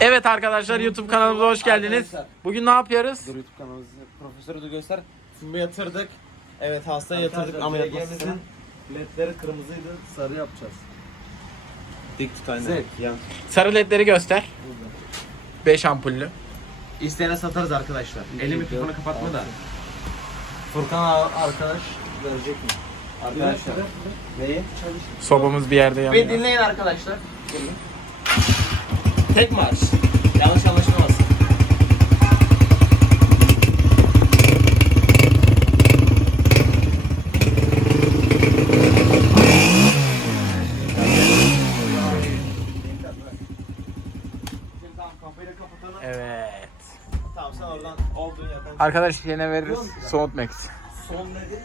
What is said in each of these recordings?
Evet arkadaşlar YouTube kanalımıza hoş geldiniz. Arkadaşlar. Bugün ne yapıyoruz? Dur YouTube kanalımızı profesörü de göster. Şimdi yatırdık. Evet hastaya yatırdık ameliyat masasına. ledleri kırmızıydı, sarı yapacağız. Dik tut aynen. Yan. Sarı ledleri göster. 5 ampullü. İsteyene satarız arkadaşlar. Eli mikrofonu kapatma da. Furkan arkadaş verecek mi? Arkadaşlar. Neyi? Sobamız bir yerde Beni yanıyor. dinleyin arkadaşlar. Tek marş. Yanlış anlaşılmasın. Evet. Tamam sen oradan olduğun yerden. Arkadaş yine veririz. Soğut Max. Son nedir?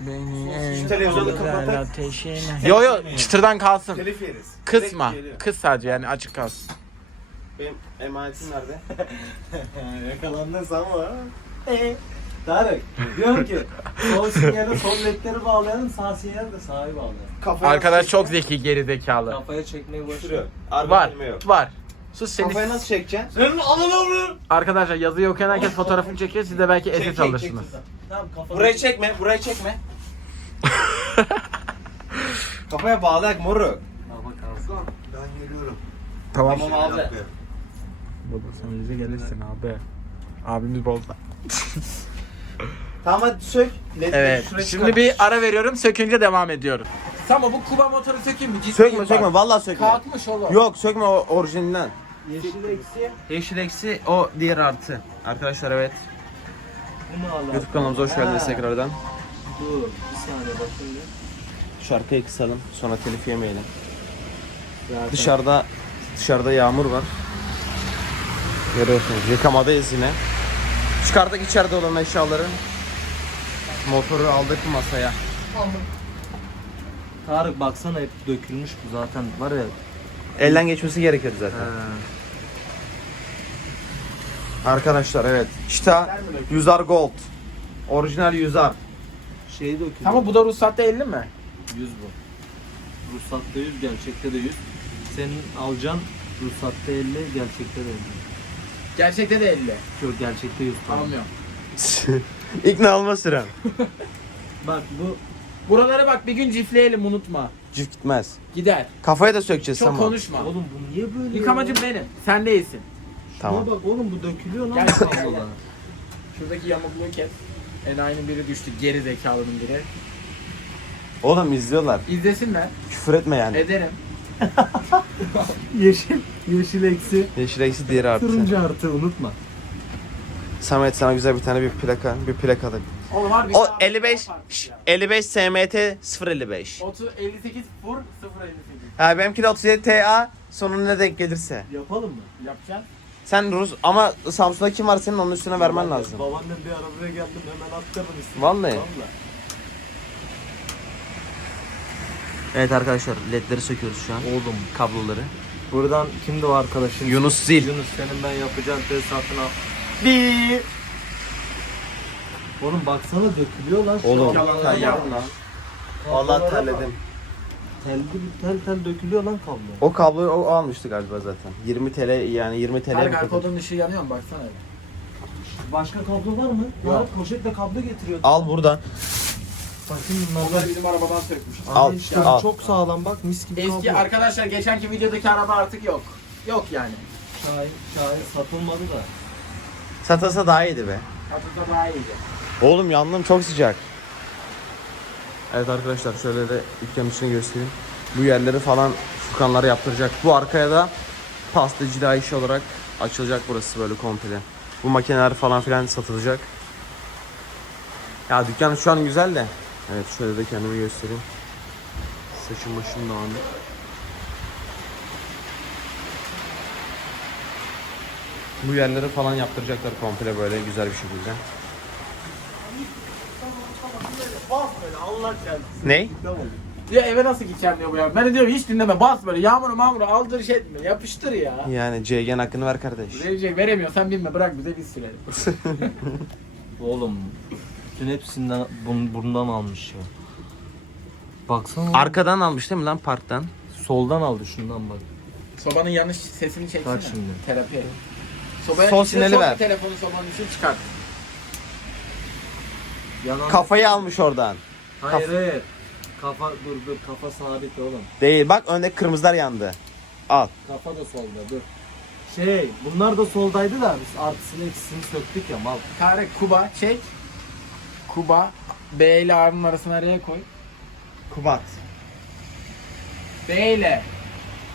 Beni Şu televizyonu ateşine. Yo yo çıtırdan kalsın. Telif yeriz. Kısma. Kıs sadece yani açık kalsın. Benim emanetim nerede? Yakalandın sen ama. Tarık, diyorum ki sol sinyale sol ledleri bağlayalım, sağ sinyale de sağı bağlayalım. Kafaya Arkadaş çok zeki geri zekalı. Kafaya çekmeyi boş Şuraya. ver. Arka Var. Var. Sus seni. Kafaya nasıl çekeceksin? Senin ananı Arkadaşlar yazıyı okuyan herkes fotoğrafını çekiyor. Siz de belki çek, alırsınız. Tamam kafana. Burayı çekme, burayı çekme. Kafaya bağlayak moruk. Kalsın. Ben geliyorum. Tamam. Tamam abi. Baba sen bize gelirsin abi. Abimiz bozdu. Tamam hadi sök. Ledleri Evet. Şimdi çıkar. bir ara veriyorum. Sökünce devam ediyorum. Tamam bu Kuba motoru sökeyim mi? Ciddiyim Sökme bak. sökme vallahi sökme. Kalkmış oğlum. Yok sökme o orijininden. Yeşil eksi. Yeşil eksi o diğer artı. Arkadaşlar evet. YouTube kanalımıza hoş geldiniz Ha, tekrardan. Dur, bir saniye bakayım. Şarkıyı kısalım sonra telif yemeyelim. Zaten. Dışarıda dışarıda yağmur var. Görüyorsunuz yıkamadayız yine. Çıkardık içeride olan eşyaları. Motoru aldık masaya. Tarık baksana hep dökülmüş bu zaten var ya. Elden geçmesi gerekir zaten. Arkadaşlar evet. Çita Yüzar Gold. Orijinal Yüzar. Şey dökülüyor. Tamam bu da ruhsatta 50 mi? 100 bu. Ruhsatta 100, gerçekte de 100. Senin alacağın ruhsatta 50, gerçekte de 50. Gerçekte de 50. Yok gerçekte 100 tamam. Almıyorum. İkna olma sürem. Bak bu Buraları bak bir gün cifleyelim unutma. Cift gitmez. Gider. Kafaya da sökeceğiz Çok tamam. konuşma. oğlum bu niye böyle? Yıkamacım ya? benim. Sen değilsin. Tamam. Şuna bak oğlum bu dökülüyor lan Gel kablolar. gel. Şuradaki yamukluğu kes. Enayinin biri düştü. Geri zekalının biri. Oğlum izliyorlar. İzlesinler. Küfür etme yani. Ederim. Yeşil, yeşil eksi, Yeşil eksi diğeri artı. turuncu artı unutma. Samet sana güzel bir tane bir plaka, bir plaka da. Oğlum var bir O daha- 55 şş, 55 SMT 055. 30 58 fur 0 58. Ha benimki de 37 TA sonuna ne denk gelirse. Yapalım mı? Yapacaksın. Sen Rus ama Samsun'da kim var senin onun üstüne vermen lazım. Babaannem bir arabaya geldim hemen attırdım üstüne. Vallahi. Vallahi. Evet arkadaşlar ledleri söküyoruz şu an. Oğlum Kabloları. buradan kimdi o arkadaşın? Yunus Zil. Yunus senin ben yapacağım tesisatına. Bir. Oğlum baksana dökülüyor lan. Oğlum sen yapma. Vallahi terledim. Tel, tel tel dökülüyor lan kablo. O kabloyu o almıştı galiba zaten. 20 TL yani 20 TL kadar? kodun ışığı yanıyor mu baksana. Başka kablo var mı? Yok. Ya poşetle kablo getiriyor. Al buradan. Bakın bunlar Onlar bizim arabadan sökmüş. Al, işte al. çok sağlam bak mis gibi Eski kablo. arkadaşlar geçenki videodaki araba artık yok. Yok yani. Şahin, Şahin satılmadı da. Satasa daha iyiydi be. Satılsa daha iyiydi. Oğlum yandım çok sıcak. Evet arkadaşlar şöyle de dükkanın içini göstereyim. Bu yerleri falan Furkanlar yaptıracak. Bu arkaya da pastacı da iş olarak açılacak burası böyle komple. Bu makineler falan filan satılacak. Ya dükkan şu an güzel de. Evet şöyle de kendimi göstereyim. Saçım başım dağınık. Bu yerleri falan yaptıracaklar komple böyle güzel bir şekilde. Bas böyle Allah. Ney? Ya eve nasıl gideceğim diyor bu ya. Ben de diyorum hiç dinleme bas böyle yağmuru mağmuru aldır şey etme yapıştır ya. Yani CG'nin hakkını ver kardeş. Verecek veremiyorsan binme bırak bize biz sürelim. Oğlum bütün hepsinden bun, bundan almış ya. Baksana. Arkadan almış değil mi lan parktan? soldan aldı şundan bak. Sobanın yanlış sesini çeksene. Bak şimdi. Terapi. Sobaya Sol içine sinyali sok ver. Telefonu sobanın içine çıkart. Yanan. Kafayı almış oradan. Hayır hayır. Kafa dur dur kafa sabit oğlum. Değil bak önde kırmızılar yandı. Al. Kafa da solda dur. Şey bunlar da soldaydı da biz artısını eksisini söktük ya mal. Tarık Kuba çek. Kuba B ile A'nın arasına araya koy. Kubat. B ile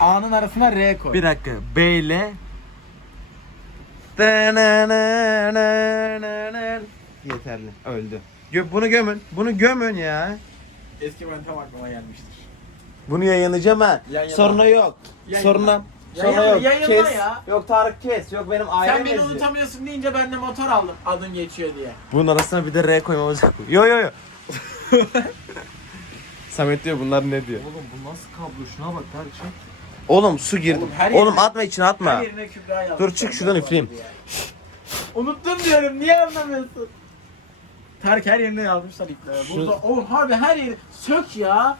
A'nın arasına R koy. Bir dakika B ile Yeterli. Öldü. Gö bunu gömün. Bunu gömün ya. Eski yöntem aklıma gelmiştir. Bunu yayınlayacağım ha. Yan yana. Soruna yok. Yayınla. Soruna. Soruna Yayınla, yok. yayınla kes. ya. Yok Tarık kes. Yok benim ailem Sen beni eziyor. unutamıyorsun deyince ben de motor aldım adın geçiyor diye. Bunun arasına bir de R koymamız yok. Yo yo yo. Samet diyor bunlar ne diyor? Oğlum bu nasıl kablo şuna bak kardeşim. Oğlum su girdi. Oğlum, her Oğlum yerine- atma içine atma. Her yerine Kübra yazmış. Dur, çık şuradan üfleyeyim. Unuttum diyorum niye anlamıyorsun? Tarık her yerine yazmışlar iplere. Şu- Burada oğlum harbi her yeri sök ya.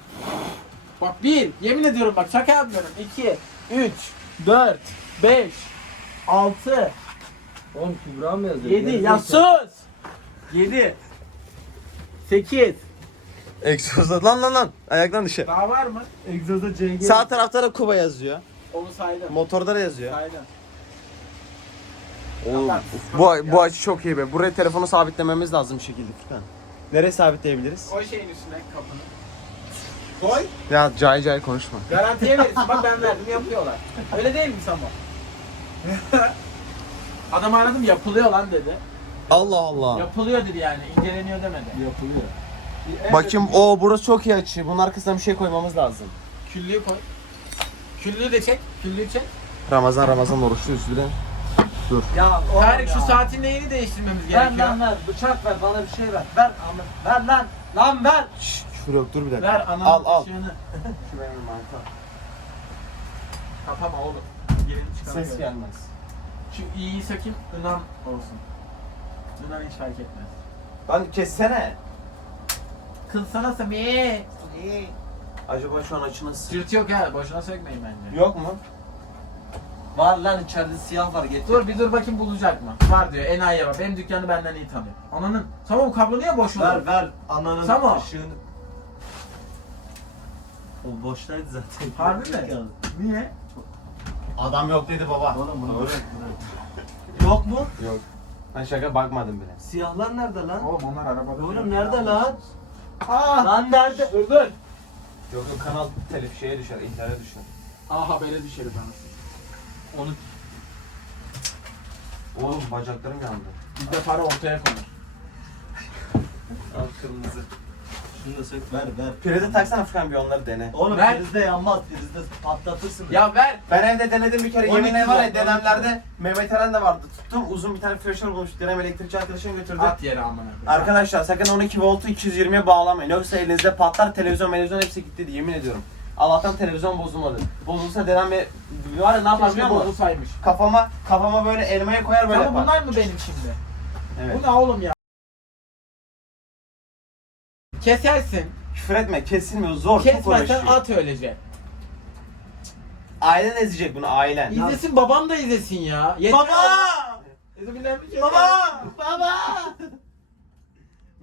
Bak bir yemin ediyorum bak şaka yapmıyorum. İki, üç, dört, beş, altı, Oğlum Kübra mı yazıyor? yedi. Ya sus! Yedi. Sekiz. Egzozda lan lan lan. Ayaktan düşer. Daha var mı? Egzoza CG. Sağ tarafta da Kuba yazıyor. Onu saydım. Motorda da yazıyor. Saydım. Oğlum bu, bu açı çok iyi be. Buraya telefonu sabitlememiz lazım bir şekilde Furkan. Nereye sabitleyebiliriz? Koy şeyin üstüne kapını. Koy. Ya cay cay konuşma. Garantiye verirsin. Bak ben verdim yapıyorlar. Öyle değil mi Samo? Adamı aradım yapılıyor lan dedi. Allah Allah. Yapılıyor dedi yani. inceleniyor demedi. yapılıyor. Bakayım o burası çok iyi açı. Bunun arkasına bir şey koymamız lazım. Küllüğü koy. Küllüğü de çek. Küllüğü çek. Ramazan Ramazan oruçluyuz bir de. Ya oğlum Tarık şu ya. saatin neyini değiştirmemiz Ver gerekiyor? lan ver bıçak ver bana bir şey ver. Ver ama ver lan. Lan ver. Şşş şuraya yok dur bir dakika. Ver ananın Al al. ışığını. Şu benim mantar. Kapama oğlum. Yerini çıkaramıyorum. Ses gelmez. Şu iyiyi sökeyim. Inan olsun. Inan hiç fark etmez. Lan kessene. Kılsana Semih. Acaba şu an açı nasıl? Sırt yok ha. Boşuna sökmeyin bence. Yok mu? Var lan içeride siyah var getir. Dur bir dur bakayım bulacak mı? Var diyor enayiye bak. Benim dükkanı benden iyi tanıyor. Ananın. Tamam bu kablo niye boş Ver ver ananın Tamam. ışığını. O boştaydı zaten. Harbi mi? Niye? Adam yok dedi baba. Oğlum bunu bırak. Yok mu? Yok. Ben şaka bakmadım bile. Siyahlar nerede lan? Oğlum onlar arabada. Oğlum nerede lan? Aa! Lan nerede? Dur dur. Yok yok kanal telif şeye düşer, internete düşer. Aa habere düşeriz anasını. Onu Oğlum bacaklarım yandı. Bizde para ortaya konur. al kırmızı. Şunu da sök ver ver. Prize taksana Furkan bir onları dene. Oğlum Ver. prizde yanmaz prizde patlatırsın. Ya ver. Ben evde denedim bir kere. 12 Yeminle var ya volt, dedemlerde Mehmet Eren de vardı. Tuttum uzun bir tane flaşör bulmuş. Dedem elektrikçi arkadaşım götürdü. At yere amına. koyayım. Arkadaşlar sakın 12 voltu 220'ye bağlamayın. Yoksa elinizde patlar televizyon televizyon hepsi gitti yemin ediyorum. Allah'tan televizyon bozulmadı. Bozulsa dedem bir var ya ne yapar biliyor Keşke musun? bozulsaymış. Kafama kafama böyle elmaya koyar böyle Ama yapar. bunlar mı benim şimdi? Evet. Bu ne oğlum ya? Kesersin. Küfür etme kesilmiyor zor çok Kesmezsen uğraşıyor. at öylece. Ailen ezecek bunu ailen. İzlesin babam da izlesin ya. Yeter Baba! Ezebillah- Baba! Baba!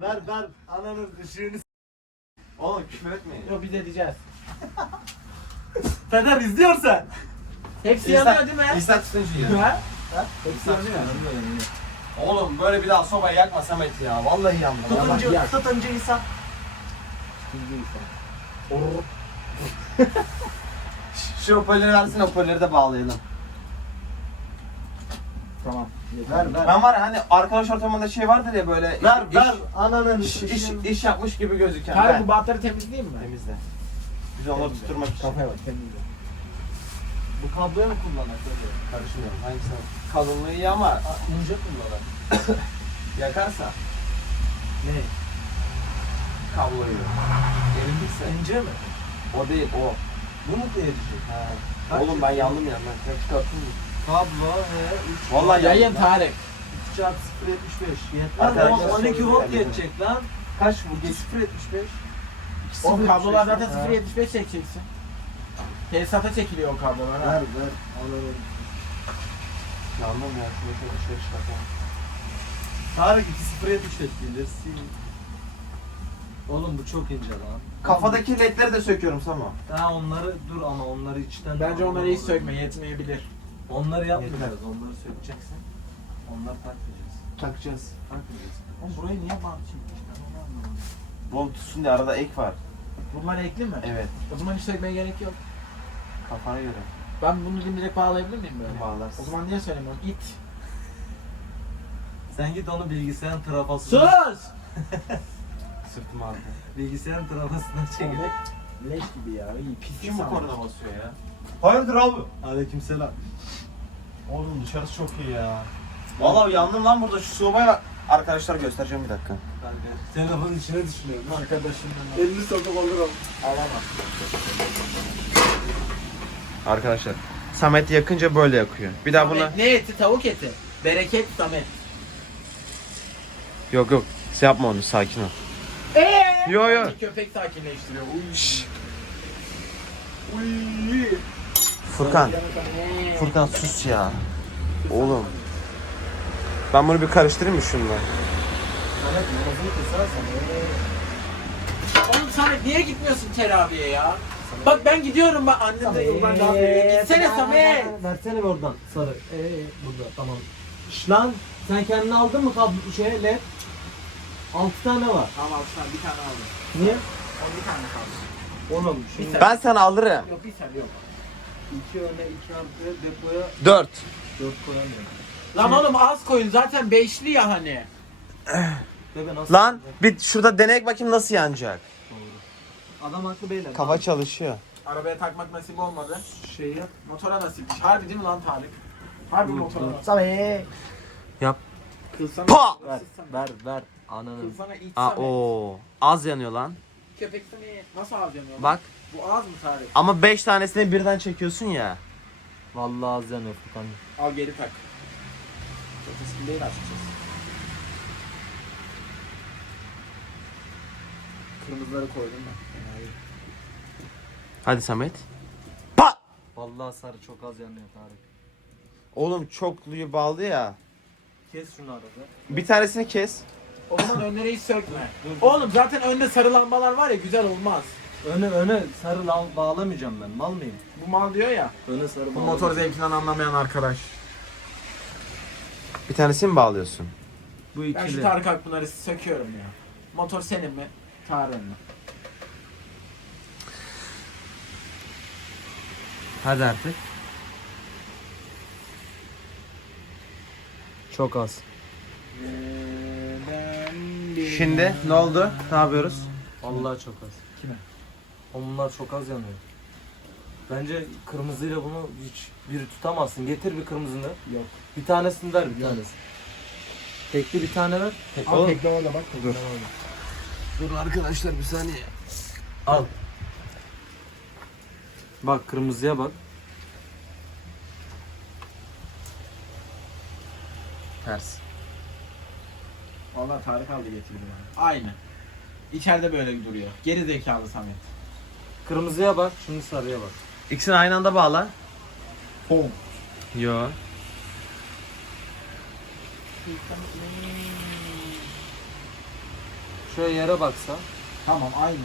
ver ver ananın ışığını. Oğlum küfür etmeyin. Yok biz edeceğiz. Fener izliyorsan. Hepsi yanıyor değil mi? İnsan tutunca yiyor. Ha? Hepsi yanıyor. Oğlum böyle bir daha sobayı yakma Samet ya. Vallahi yandım. Tutunca, yak. Tutunca insan. Şu hoparlörü versin hoparlörü de bağlayalım. Tamam. Ver ver. Ben var ya hani arkadaş ortamında şey vardır ya böyle Ver iş, ver ananın iş, iş, iş yapmış gibi gözüken. Ben. bu bahtları temizleyeyim mi? Temizle. Biz onları Temizle. tutturmak için Kafaya bak temizle. Bu kabloyu mu kullanak? karışmıyorum. Hangisi? Kalınlığı iyi ama Aa, İnce kullanak. yakarsa Ne? Kabloyu. Gerilirse. İnce mi? O değil o. Bu mu diyecek? Ha. Oğlum ben yandım ya. Ben ya çıkartayım mı? Kablo ve 3 Vallahi Yayın yandım. Tarık. çarpı 0.75 yetmez. Arkadaşlar, Oğlum 12 volt sorun yetecek lan. Kaç bu? 0.75. O kablolar zaten Ha. 0.75 çekeceksin. Tesisata çekiliyor o kablolar ha. Ver ver. Alalım. Yandım ya. Şunu şöyle dışarı çıkartalım. Tarık 2-0'ya düşetbilirsin. Oğlum bu çok ince lan. Kafadaki ledleri de söküyorum Samo. Ha onları dur ama onları içten. Bence onları hiç sökme yetmeyebilir. Onları yapmayacağız. Onları sökeceksin. Onları takmayacağız. Takacağız. Takmayacağız. Oğlum burayı niye bant çekmiş ben onu anlamadım. Bol tutsun diye arada ek var. Bunlar ekli mi? Evet. O zaman hiç sökmeye gerek yok. Kafana göre. Ben bunu dimdirek bağlayabilir miyim böyle? Bağlarsın. O zaman niye söylemiyorum? İt. Sen git onu bilgisayarın trafosuna. Sus! Sırtım ağrıdı. Bilgisayarın trafosuna çekil. Leş gibi ya. İyi pis Kim bu konuda basıyor ya? Hayırdır abi? Aleykümselam. Oğlum dışarısı çok iyi ya. Vallahi yandım lan burada şu sobaya arkadaşlar göstereceğim bir dakika. Kanka. Telefonun içine düşünüyorum. Arkadaşımdan. Elini sokak olurum. Alamam. Arkadaşlar Samet yakınca böyle yakıyor. Bir daha buna Samet, Ne eti? Tavuk eti. Bereket Samet. Yok yok. Sen yapma onu sakin ol. Eee? Yo, yo. Köpek sakinleştiriyor. Uy. Şşş. Uy. Furkan. Furkan sus ya. Oğlum. Ben bunu bir karıştırayım mı şununla? Samet namazını kısarsan. Oğlum Samet niye gitmiyorsun teraviye ya? Bak ben gidiyorum bak annem de kurban dağıtmıyor. Gitsene Samet. Versene bir oradan sarı. Ee burada tamam. Şş lan sen kendini aldın mı kablo şey led? 6 tane var. Tamam al sen bir tane aldım. Niye? O bir tane kaldı. Oğlum şimdi Ben sana alırım. Yok bir tane yok. 2 öne 2 arkaya depoya 4. 4 koyamıyorum. Lan oğlum az koyun zaten beşli ya hani. Bebe nasıl? Lan bir şurada denek bakayım nasıl yanacak. Doğru. Adam haklı beyler. Kafa çalışıyor. Arabaya takmak nasip olmadı. şey yap. Motora nasipmiş. Harbi değil mi lan Tarık? Harbi Dur, motora dur. nasip. Samet. Yap. Kılsana. Pa! Ver ver ver. Ananı. Kılsana iç Aa o az yanıyor lan. Köpek Samet. Nasıl az yanıyor? Bak. Bu az mı Tarık? Ama 5 tanesini birden çekiyorsun ya. Vallahi az yanıyor Furkan. Al geri tak. Çok eski değil açacağız. Kırmızıları koydum ben. Enayi. Hadi Samet. Pa! Vallahi sarı çok az yanıyor Tarık. Oğlum çokluyu bağlı ya. Kes şunu arada. Bir tanesini kes. O zaman önleri hiç sökme. Oğlum zaten önde sarı lambalar var ya güzel olmaz. Öne öne sarı lan bağlamayacağım ben. Mal mıyım? Bu mal diyor ya. Öne sarı Bu motor zevkinden anlamayan arkadaş. Bir tanesini mi bağlıyorsun? Bu Ben şu ikili. Tarık Akpınar'ı söküyorum ya. Motor senin mi? Tarık'ın mı? Hadi artık. Çok az. Şimdi ne oldu? Ne yapıyoruz? Vallahi çok az. Kime? Onlar çok az yanıyor. Bence kırmızıyla bunu hiç biri tutamazsın. Getir bir kırmızını. Yok. Bir tanesini ver bir tanesi. Tekli bir tane ver. Al Oğlum. tekne orada bak. Dur. Dur arkadaşlar bir saniye. Al. Bak kırmızıya bak. Ters. Valla Tarık aldı getirdi bana. Aynı. İçeride böyle duruyor. Geri zekalı Samet. Kırmızıya bak. Şimdi sarıya bak. İkisini aynı anda bağla. Pom. Yo. Şöyle yere baksa. Tamam aynı.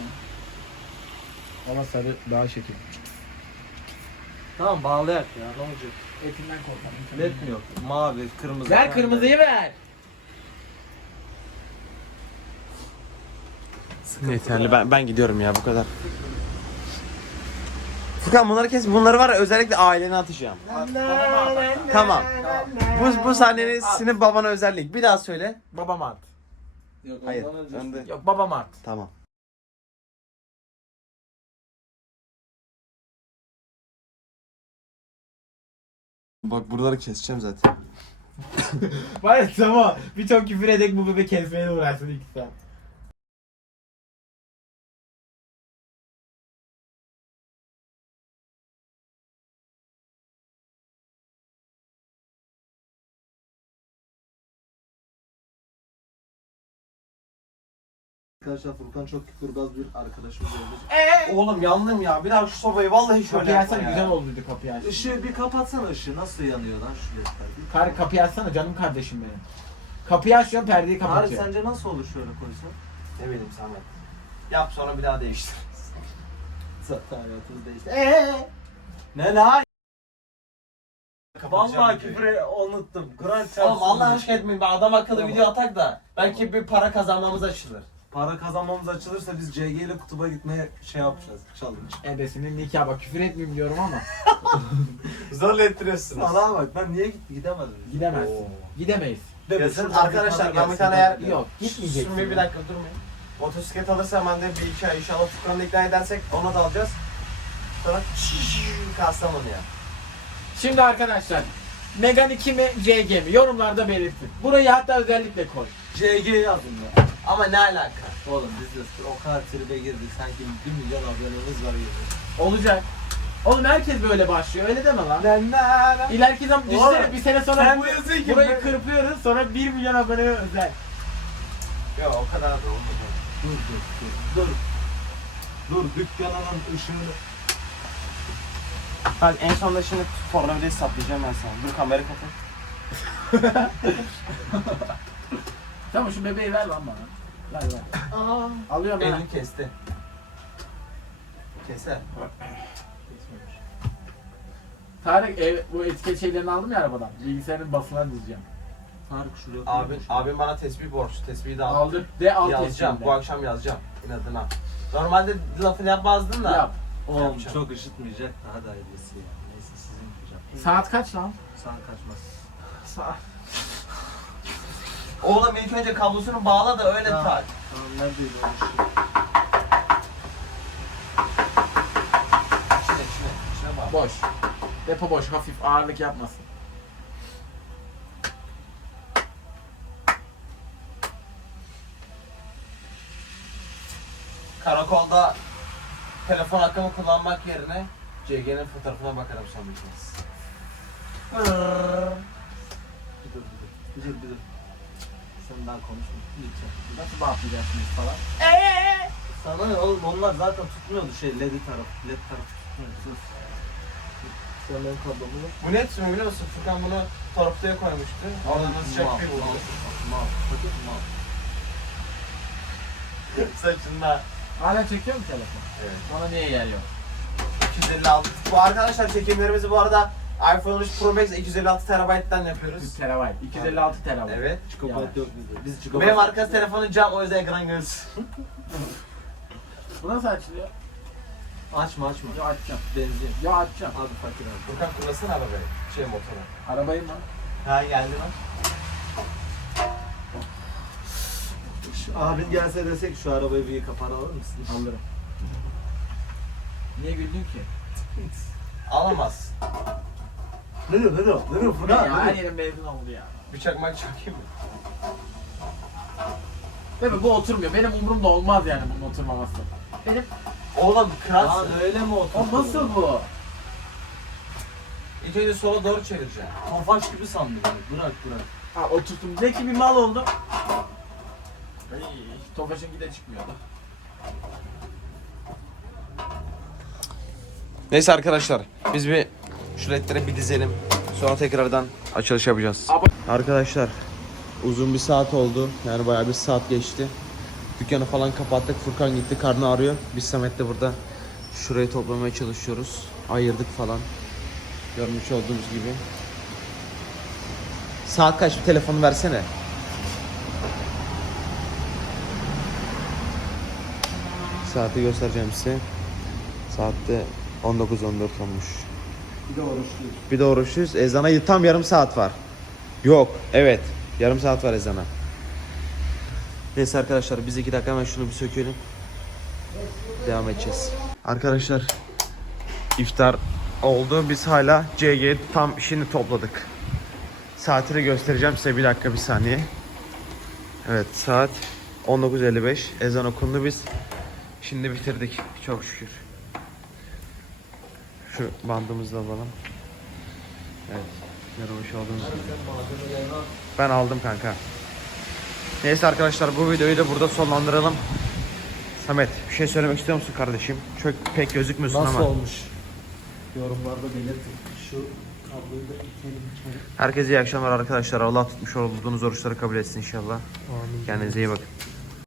Ama sarı daha şekil. Tamam bağlayak ya ne olacak? Etinden korkmam. Led mi yok? Mavi, kırmızı. Ver pembe. kırmızıyı ver. Yeterli ben ben gidiyorum ya bu kadar. Furkan bunları kes. Bunları var ya özellikle ailene atacağım. Tamam. Bu bu sahnenin senin babana özellik. Bir daha söyle. Babam at. Yok, Hayır. ondan önce- Önde. Yok babam at. Tamam. Bak buraları keseceğim zaten. Var ya tamam. Birçok küfür edek bu bebek kesmeye uğraşsın iki saat. Arkadaşlar Furkan çok küfürbaz bir arkadaşımız oldu. Oğlum yandım ya. Bir daha şu sobayı vallahi şöyle Kapıyı yapma açsana ya. güzel olduydu kapıyı aç. Işığı bir kapatsana ışığı nasıl yanıyor lan şu ledler? Bir- Kar kapıyı açsana canım kardeşim benim. Kapıyı açıyorum perdeyi Tarık kapatıyor. sence nasıl olur şöyle koysan? Ne bileyim Samet. Yap sonra bir daha değiştir. Zaten hayatımız değişti. Eee? Ne lan? Vallahi küfür unuttum. Kur'an çarpsın. Oğlum Allah aşkına etmeyin. Ben adam akıllı Tamam. video atak da belki bir para kazanmamız açılır. Para kazanmamız açılırsa biz CG ile kutuba gitmeye şey yapacağız. Challenge. Ebesinin nikahı bak küfür etmeyeyim diyorum ama Zorla ettiriyorsunuz. Allah'a bak ben niye git gidemedim? gidemezsin. Gidemeyiz. Yazın arkadaşlar ben bir tane yer... Yok gitmeyeceksin. Şimdi bir dakika durmayın. Motosiklet alırsam ben de bir iki ay inşallah Furkan'ı ikna edersek ona da alacağız. Sonra Kastamonu'ya. Şimdi arkadaşlar Megan 2 mi CG mi yorumlarda belirtin. Burayı hatta özellikle koy. CG yazın ya. Ama ne alaka? Oğlum biz de o kadar tribe girdik sanki 1 milyon abonemiz var gibi. Olacak. Oğlum herkes böyle başlıyor öyle deme lan. Lan lan İleriki zaman düşünsene Oğlum, bir sene sonra sen bu, diyorsun ki burayı ben- kırpıyoruz sonra 1 milyon abone özel. Yok o kadar da olmadı. Dur dur dur. Dur. Dur dükkanının ışığını. Bak en sonunda şimdi tornavidayı saplayacağım ben sana. Dur kamera kapat. Tamam şu bebeği ver lan bana. Ver ver. Alıyorum ben. Elini kesti. Keser. Tarık ev, bu etiket şeylerini aldım ya arabadan. Bilgisayarın basına dizeceğim. Tarık şuraya Abi, koymuş. abim bana tesbih borçlu. Tesbihi de aldı. Aldım. De alt Yazacağım. testinde. Bu akşam yazacağım. İnadına. Normalde lafını yapmazdın da. Yap. Oğlum Yapacağım. çok ışıtmayacak da hadi hayırlısı ya. Neyse sizin yapacağım. Saat kaç lan? Sen kaçmaz. Saat. Oğlum ilk önce kablosunu bağla da öyle tak. Tamam neredeydi o ışık? İçine içine. İçine bağla. Boş. Depo boş. Hafif ağırlık yapmasın. Karakolda telefon hakkımı kullanmak yerine CG'nin fotoğrafına bakarım son. Bir dur bir dur. Bir dur bir dur. Sen daha konuşma. Lütfen. Nasıl bağlayacaksınız falan? Sana ne oğlum onlar zaten tutmuyordu şey led taraf. Led taraf tutmuyor. Sus. Sen benim kablomu Bu ne tümü biliyor musun? Furkan bunu torpidoya koymuştu. Oradan sıcak bir vurdu. Mal. Paket mal. Saçında. Hala çekiyor mu telefon? Evet. Bana niye yer yok? 256. Bu arkadaşlar çekimlerimizi bu arada iPhone 13 Pro Max 256 TB'den 1 yapıyoruz. terabayt. 256 terabayt. Evet. Çikopat yok bizde. Biz çikopat. Benim arkası telefonu cam o yüzden ekran göz. Bu nasıl açılıyor? Açma açma. Ya açacağım. Benzin. Ya açacağım. Abi fakir abi. Furkan kullasana arabayı. Şey motoru. Arabayı mı? Ha geldi lan. Şu abin gelse desek şu arabayı bir yıka para alır mısın? Alırım. Niye güldün ki? Alamaz. Ne diyor ne diyor? Ne diyor Ne Furkan? ya Ne her diyor? yerim benzin oldu ya. Bir çakmak çakayım mı? Bebe bu oturmuyor. Benim umurumda olmaz yani bunun oturmaması. Benim... Oğlum Lan kralsın. öyle mi O oturdu? nasıl bu? İlk önce sola doğru çevireceksin. Tofaş gibi sandım. Bırak bırak. Ha oturttum. Zeki bir mal oldum. Ay, Tofaş'ın gide çıkmıyordu. Neyse arkadaşlar biz bir şu ledleri bir dizelim. Sonra tekrardan açılış yapacağız. Arkadaşlar uzun bir saat oldu. Yani bayağı bir saat geçti. Dükkanı falan kapattık. Furkan gitti karnı ağrıyor. Biz Samet'le burada şurayı toplamaya çalışıyoruz. Ayırdık falan. Görmüş olduğunuz gibi. Saat kaç bir telefonu versene. Saati göstereceğim size. Saatte 19.14 olmuş. Bir de oruçluyuz. Bir de oruçluyuz. Ezana tam yarım saat var. Yok. Evet. Yarım saat var ezana. Neyse arkadaşlar biz iki dakika hemen şunu bir sökelim. Devam edeceğiz. Arkadaşlar iftar oldu. Biz hala CG tam şimdi topladık. Saatini göstereceğim size bir dakika bir saniye. Evet saat 19.55 ezan okundu biz. Şimdi bitirdik çok şükür. Şu bandımızı da alalım. Evet. Görmüş olduğunuz gibi. Ben aldım kanka. Neyse arkadaşlar bu videoyu da burada sonlandıralım. Samet bir şey söylemek istiyor musun kardeşim? Çok pek gözükmüyorsun Nasıl ama. olmuş? Yorumlarda belirtin. Şu kabloyu da itelim içeri. Herkese iyi akşamlar arkadaşlar. Allah tutmuş olduğunuz oruçları kabul etsin inşallah. Amin. Kendinize iyi bakın.